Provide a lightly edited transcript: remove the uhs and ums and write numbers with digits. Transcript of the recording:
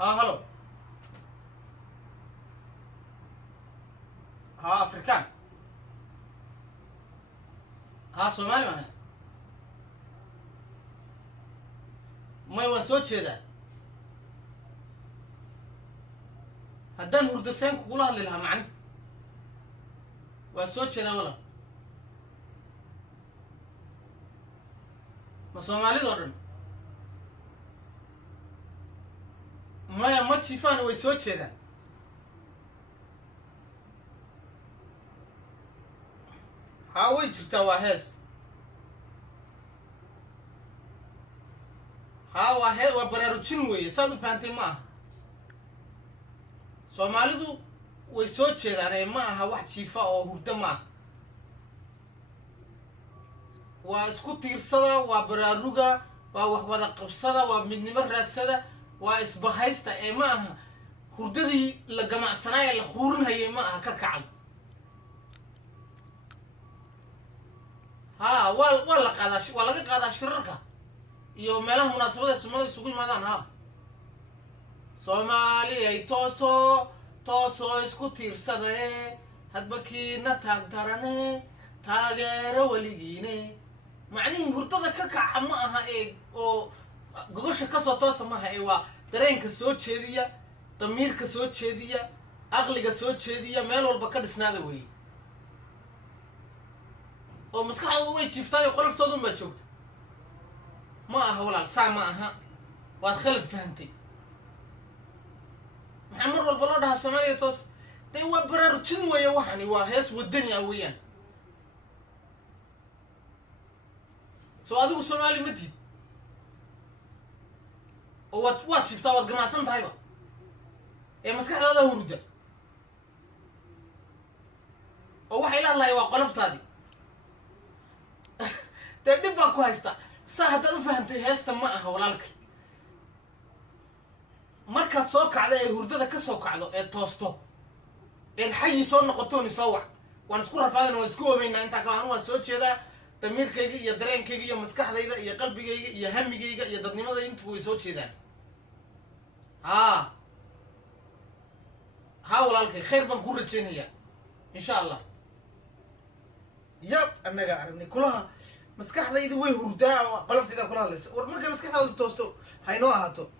ها هلو ها أفريكان ها صومالي أنا ما يوصلش هذا هدان هردسين كلها اللي لها معني وصلش هذا ولا ما صومالي ضرن ما تشوفان ويسوتش هذا ها ويجر تواهس ها واحد وبرارجين وي صادو فانتي ما Soomaalidu way soo jeedaan ma aha wax jiifa oo hurdo ma waa isku tiirsada waa baraaruga waa wax wada qabsada waa midnimo raadsada waa isbahaysta ma aha hurdadii la gamacsanay la xuurinayay ma aha ka kacay ha waa laga qaadaa shirarka iyo meelaha munaasabada Soomaalida isugu yimaadaan ha Soomaali ay tooso isku tiirsadee hadba kiina taagdarane taageero waligiine macnihi hurdada ka kaca ma aha oo gogosha ka soo toosa ma aha waa dareenka soo jeediya damiirka soo jeediya aqliga soo jeediya meel walba ka dhisnaada weey oo maskaxdoodu way jiiftaay qoloftoodu ma joogto ma aha walaal saa ma aha waa khalad fahantay محمد والبلاد ها سمالية توس ده هو برارجين ويا وحني وهيس والدنيا ويان سؤالك سمالي مدي وات شفتها وتجمع سنت هايبا إيه مسكح هذا ورودة ووحي لا الله يوقلفت هذه تبي بقى كويستا ساعة تفهمت هيستا ما هولالك markaad soo kacdo ee hurdada ka soo kacdo ee toosto ee xay soo noqotooni soo wac waan isku rafaadana waan isku wameynaa inta ka aan soo jeedaa damiirkayga iyo dareenkayga iyo maskaxdayda iyo qalbigayga iyo hamigayga iyo dadnimadayda intu way soo jeedaan ha walaalkay khayr baan ku rajeynayaa insha Allah yab anaga aragni kulaha maskaxdayda way hurdaa qoloftayda kulaha lees war marka maskaxdaadu toosto haynoo ahaato